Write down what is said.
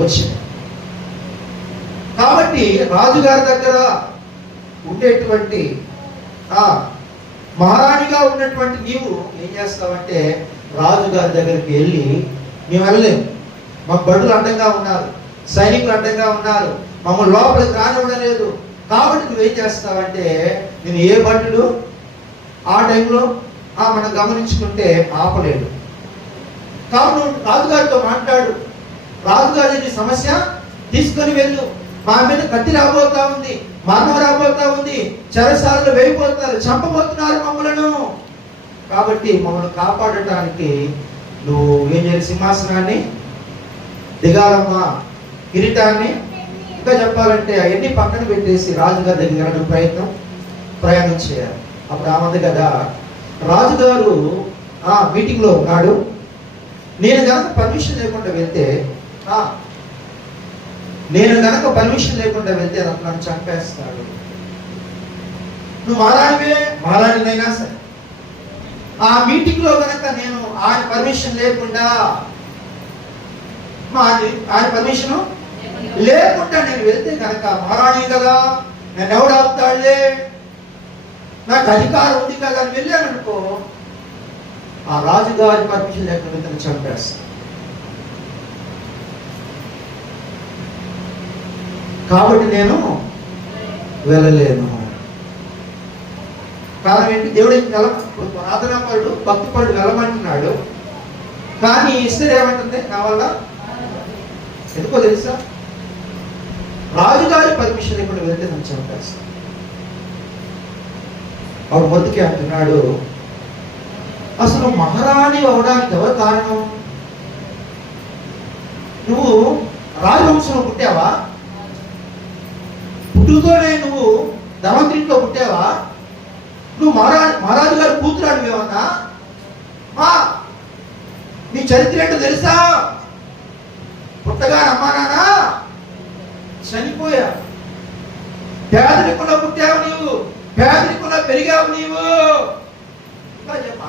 వచ్చింది. కాబట్టి రాజుగారి దగ్గర ఉండేటువంటి ఆ మహారాణిగా ఉన్నటువంటి నీవు ఏం చేస్తావంటే రాజుగారి దగ్గరికి వెళ్ళి మేము వెళ్ళలేము. మా బడులు అడ్డంగా ఉన్నారు సైనికులు అడ్డంగా ఉన్నారు మమ్మల్ని లోపలికి రానివ్వడం లేదు కాబట్టి నువ్వేం చేస్తావంటే నేను ఏ బంటులు ఆ టైంలో ఆ మనం గమనించుకుంటే ఆపలేడు కాబట్టి రాజుగారితో మాట్లాడు. రాజుగారి నీ సమస్య తీసుకొని వెళ్ళు. మా మీద కత్తి రాబోతా ఉంది మరణం రాబోతా ఉంది చెరసాలను వేయిపోతున్నారు చంపబోతున్నారు మమ్మలను. కాబట్టి మమ్మల్ని కాపాడటానికి నువ్వు ఏం చేయాలి? సింహాసనాన్ని దిగాలమ్మా కిరీటాన్ని. ఇంకా చెప్పాలంటే అవన్నీ పక్కన పెట్టేసి రాజుగారి దగ్గర ప్రయత్నం ప్రయాణం చేయాలి. అప్పుడు ఆమంది కదా రాజుగారు ఆ మీటింగ్లో ఉన్నాడు. నేను కనుక పర్మిషన్ లేకుండా వెళ్తే నేను కనుక పర్మిషన్ లేకుండా వెళ్తే నన్ను చంపేస్తాడు. నువ్వు మారాడివే మారాడినైనా సరే. ఆ మీటింగ్లో కనుక నేను ఆయన పర్మిషన్ లేకుండా ఆయన- పర్మిషన్ లేకుండా నేను వెళ్తే కనుక మహారాణి కదా నన్ను ఎవడు ఆపుతాడులే? నాకు అధికారం ఉంది కదా అని వెళ్ళాననుకో ఆ రాజుగారి పర్మిషన్ లేకుండా తను చంపేస్తాను కాబట్టి నేను వెళ్ళలేను. కారణం ఏంటి? దేవుడు వెళ్ళ ప్రార్థనాపరుడు భక్తిపరుడు వెళ్ళమంటున్నాడు. కానీ ఇస్తే ఏమంటుంది? నా వల్ల ఎందుకో తెలుసా? రాజుగారి పర్మిషన్ ఇప్పుడు వెళ్తే మంచి అవకాశం వాడు మొదటికి అంటున్నాడు. అసలు మహారాణి అవడానికి ఎవరు కారణం? నువ్వు రాజవంశంలో పుట్టావా? పుట్టుతోనే నువ్వు ధనవంతుడిలో పుట్టావా? నువ్వు మహారాజు మహారాజు గారి కూతురాడు మేమన్నా మా నీ చరిత్ర ఏంటో తెలుసా? పుట్టగా అమ్మా నాన్న చనిపోయా. పేదరికంలో పుట్టావు?